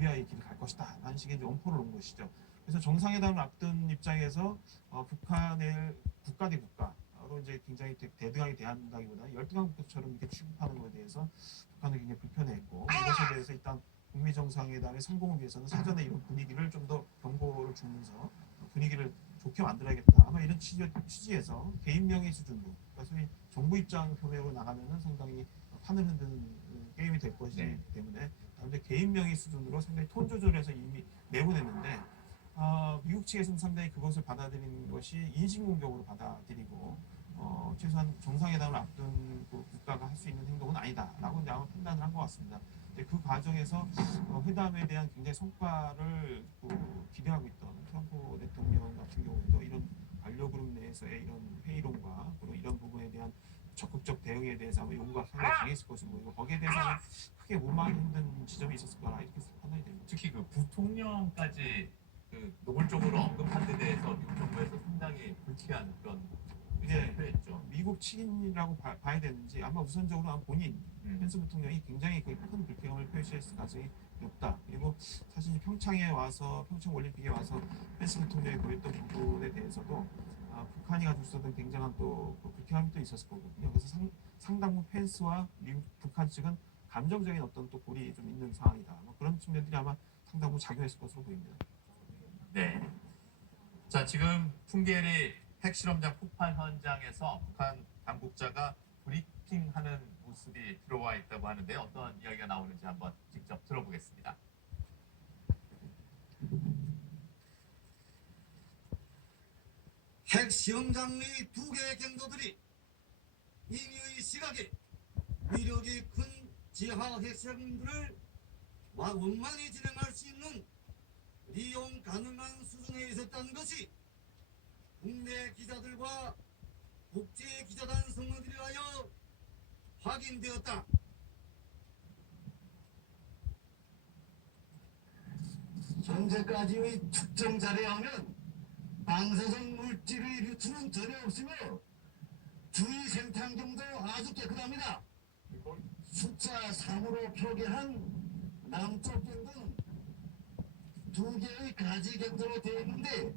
리비아의 길을 갈 것이다 라는 식의 이제 엄포를 놓은 것이죠. 그래서 정상회담을 앞둔 입장에서 북한의 국가 대 국가로 이제 굉장히 대등하게 대한다기보다 열등한 국가처럼 이렇게 취급하는 것에 대해서 북한은 굉장히 불편해했고, 이것에 대해서 일단 북미 정상회담의 성공을 위해서는 사전에 이런 분위기를 좀 더 경고를 주면서 분위기를 좋게 만들어야겠다, 아마 이런 취지에서 개인 명의 수준으로, 그러니까 소위 정부 입장 표명으로 나가면은 상당히 판을 흔드는 게임이 될 것이기 때문에 그런데 개인 명의 수준으로 상당히 톤 조절해서 이미 내보냈는데, 미국 측에서는 상당히 그것을 받아들이는 것이 인신공격으로 받아들이고, 최소한 정상회담을 앞둔 그 국가가 할 수 있는 행동은 아니다라고 이제 아마 판단을 한 것 같습니다. 그 과정에서 회담에 대한 굉장히 성과를 기대하고 있던 트럼프 대통령 같은 경우에도 이런 관료 그룹 내에서의 이런 회의론과 그리고 이런 부분에 대한 적극적 대응에 대해서 아마 요구가 상당히 강했을 것으로 보이고, 거기에 대해서는 크게 원망하기 힘든 지점이 있었을 거라 이렇게 판단이 됩니다. 특히 그 부통령까지 그 노골적으로 언급한 데 대해서 미국 정부에서 상당히 불쾌한 그런 의사를 표했죠. 미국 측인이라고 봐야 되는지 아마 우선적으로 아마 본인 펜스 부통령이 굉장히 큰 불쾌감을 표시했을 가능성이 높다. 그리고 사실 평창에 와서 평창 올림픽에 와서 펜스 부통령이 보였던 부분에 대해서도 북한이 가지고 있었던 굉장한 또 불쾌함이 또 있었을 거거든요. 그래서 상당부 펜스와 미국 북한 측은 감정적인 어떤 또 골이 좀 있는 상황이다. 뭐 그런 측면들이 아마 상당부 작용했을 것으로 보입니다. 네. 자, 지금 풍계리 핵실험장 폭발 현장에서 북한 당국자가 브리핑하는 모습이 들어와 있다고 하는데 어떤 이야기가 나오는지 한번 직접 들어보겠습니다. 핵시험장 내 두 개의 경도들이 인유의 시각에 위력이 큰 지하 핵시험들을 원만히 진행할 수 있는 이용 가능한 수준에 있었다는 것이 국내 기자들과 국제 기자단 성원들에 하여 확인되었다. 현재까지의 측정 자료에 하면 방사성 물질의 유출은 전혀 없으며 주위 생태환 경도 아주 깨끗합니다. 숫자 3으로 표기한 남쪽 경도는 두 개의 가지 경도로 되어 있는데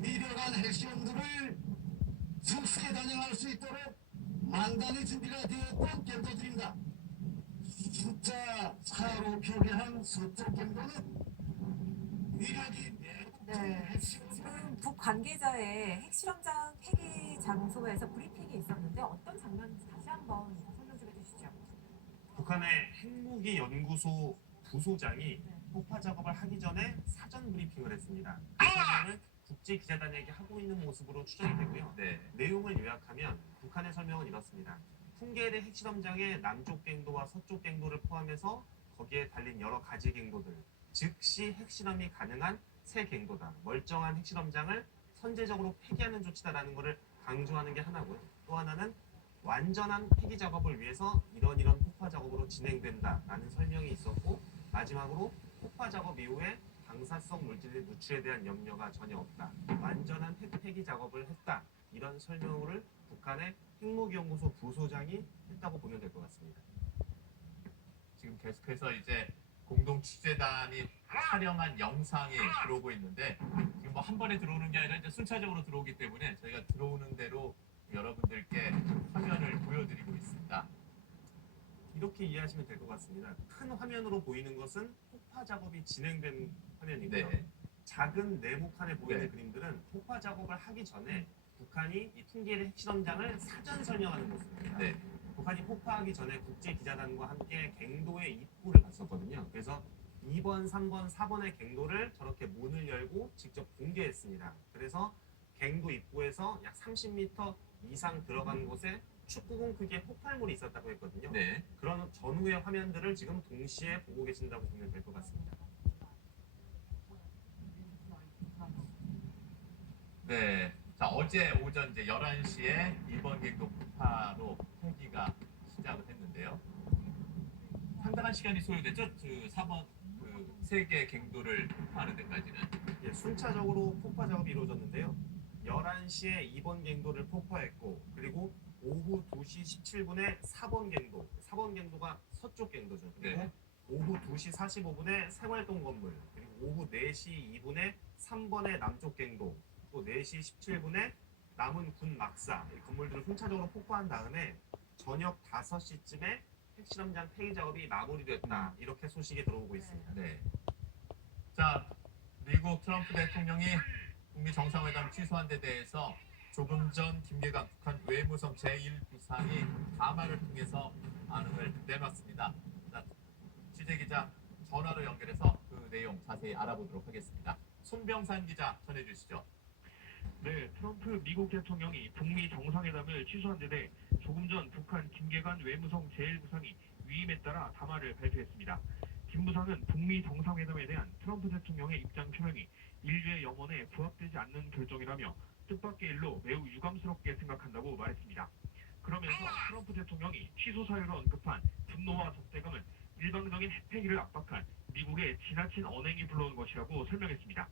미려간 핵시험들을 즉시 단행할 수 있도록 만단의 준비가 되었던 경도들입니다. 숫자 4로 표기한 서쪽 경도는 위력이 매우 지금 북 관계자의 핵실험장 폐기 장소에서 브리핑이 있었는데 어떤 장면인지 다시 한번 설명 좀 해주시죠. 북한의 핵무기 연구소 부소장이 폭파 작업을 하기 전에 사전 브리핑을 했습니다. 그 설명을 국제 기자단에게 하고 있는 모습으로 추정이 되고요. 내용을 요약하면 북한의 설명은 이렇습니다. 풍계리 핵실험장의 남쪽 갱도와 서쪽 갱도를 포함해서 거기에 달린 여러 가지 갱도들, 즉시 핵실험이 가능한 새 갱도다. 멀쩡한 핵실험장을 선제적으로 폐기하는 조치다라는 것을 강조하는 게 하나고요. 또 하나는 완전한 폐기 작업을 위해서 이런 폭파 작업으로 진행된다라는 설명이 있었고, 마지막으로 폭파 작업 이후에 방사성 물질의 누출에 대한 염려가 전혀 없다. 완전한 핵 폐기 작업을 했다. 이런 설명을 북한의 핵무기연구소 부소장이 했다고 보면 될 것 같습니다. 지금 계속해서 이제 공동 취재단이 촬영한 영상이 들어오고 있는데 지금 뭐 한 번에 들어오는 게 아니라 이제 순차적으로 들어오기 때문에 저희가 들어오는 대로 여러분들께 화면을 보여드리고 있습니다. 이렇게 이해하시면 될 것 같습니다. 큰 화면으로 보이는 것은 폭파 작업이 진행된 화면이고요. 작은 네모칸에 보이는 그림들은 폭파 작업을 하기 전에 북한이 이 풍계리 핵실험장을 사전 설명하는 모습입니다. 북한이 폭파하기 전에 국제 기자단과 함께 갱도의 입구를 갔었거든요. 그래서 2번, 3번, 4번의 갱도를 저렇게 문을 열고 직접 공개했습니다. 그래서 갱도 입구에서 약 30m 이상 들어간 곳에 축구공 크기의 폭발물이 있었다고 했거든요. 그런 전후의 화면들을 지금 동시에 보고 계신다고 보면 될 것 같습니다. 네. 자, 어제 오전 이제 11시에 2번 갱도 폭파로 폐기가 시작을 했는데요. 상당한 시간이 소요됐죠? 그 4번 그 3개 갱도를 폭파하는 데까지는. 순차적으로 폭파 작업이 이루어졌는데요. 11시에 2번 갱도를 폭파했고, 그리고 오후 2시 17분에 4번 갱도, 4번 갱도가 서쪽 갱도죠. 그리고 오후 2시 45분에 생활동 건물, 그리고 오후 4시 2분에 3번의 남쪽 갱동, 또 4시 17분에 남은 군 막사 이 건물들을 순차적으로 폭파한 다음에 저녁 5시쯤에 핵실험장 폐기 작업이 마무리됐다. 이렇게 소식이 들어오고 있습니다. 네. 자, 미국 트럼프 대통령이 북미 정상회담 취소한 데 대해서 조금 전 김계관 북한 외무성 제1부상이 담화를 통해서 반응을 내놨습니다. 자, 취재기자 전화로 연결해서 그 내용 자세히 알아보도록 하겠습니다. 손병산 기자 전해주시죠. 네, 트럼프 미국 대통령이 북미 정상회담을 취소한 데 대해 조금 전 북한 김계관 외무성 제1부상이 위임에 따라 담화를 발표했습니다. 김 부상은 북미 정상회담에 대한 트럼프 대통령의 입장 표명이 인류의 영혼에 부합되지 않는 결정이라며 뜻밖의 일로 매우 유감스럽게 생각한다고 말했습니다. 그러면서 트럼프 대통령이 취소 사유로 언급한 분노와 적대감은 일방적인 핵폐기를 압박한 미국의 지나친 언행이 불러온 것이라고 설명했습니다.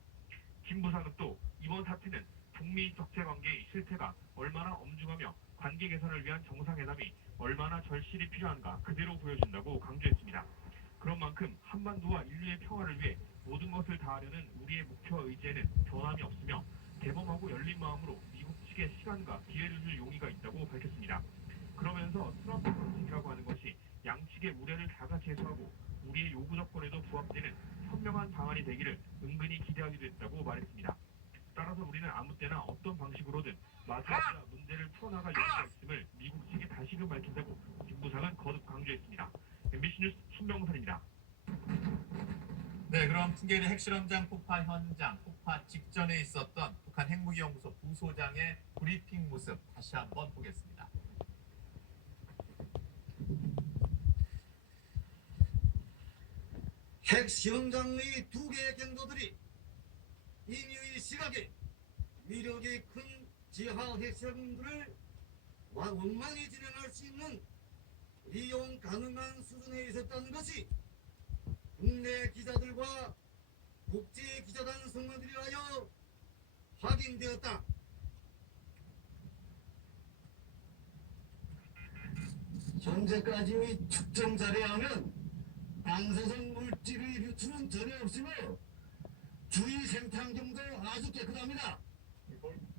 김 부상은 또 이번 사태는 북미 적대관계의 실태가 얼마나 엄중하며 관계 개선을 위한 정상회담이 얼마나 절실히 필요한가 그대로 보여준다고 강조했습니다. 그런 만큼 한반도와 인류의 평화를 위해 모든 것을 다하려는 우리의 목표와 의지에는 변함이 없으며 대범하고 열린 마음으로 미국 측에 시간과 기회를 줄 용의가 있다고 밝혔습니다. 그러면서 트럼프 정책이라고 하는 것이 양측의 우려를 다 같이 해소하고 우리의 요구 조건에도 부합되는 현명한 방안이 되기를 은근히 기대하기도 했다고 말했습니다. 따라서 우리는 아무 때나 어떤 방식으로든 마주하자 문제를 풀어나갈 용의가 있음을 미국 측에 다시금 밝힌다고 김 부상은 거듭 강조했습니다. MBC 뉴스 손병선입니다. 네, 그럼 풍계리 핵실험장 폭파 현장, 폭파 직전에 있었던 북한 핵무기연구소 부소장의 브리핑 모습 다시 한번 보겠습니다. 핵시험장의 두 개의 갱도들이 인류의 시각에 위력이 큰 지하 핵시험들을 원만히 진행할 수 있는 이용 가능한 수준에 있었다는 것이 국내 기자들과 국제 기자단 성원들에 하여 확인되었다. 현재까지의 측정 자료에 하면 방사성 물질의 유출은 전혀 없으며 주위 생태환경도 아주 깨끗합니다.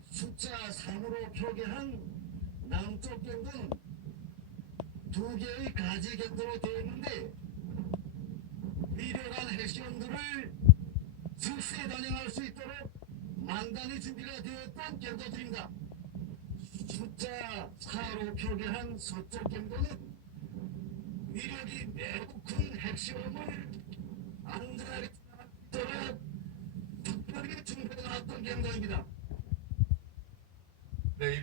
숫자 3으로 표기한 남쪽 갱도는 2개의 가지 갱도로 되어 있는데 위력한 핵시험들을 즉시 단행할 수 있도록 만단히 준비가 되었던 갱도들입니다. 숫자 4로 표기한 서쪽 갱도는 위력이 매우 큰 핵시험을 안전하게 진행할 수 있도록 특별히 준비해놨던 갱도입니다. 네,